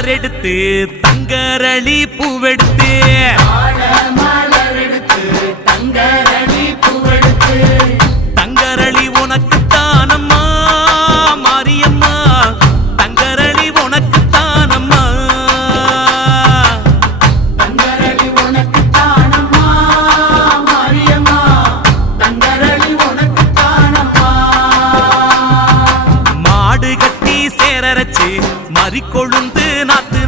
மலர் எடுத்து தங்கரளி பூவெடுத்து தங்கரளி உனக்கு தானம்மா மாரியம்மா தங்கரளி உனக்கு தானம்மா தங்கரளி உனக்கு தானம்மா மாரியம்மா தங்கரளி உனக்கு தானம்மா மாடு கட்டி சேரரச்சு மறி கொழுந்து நாத்து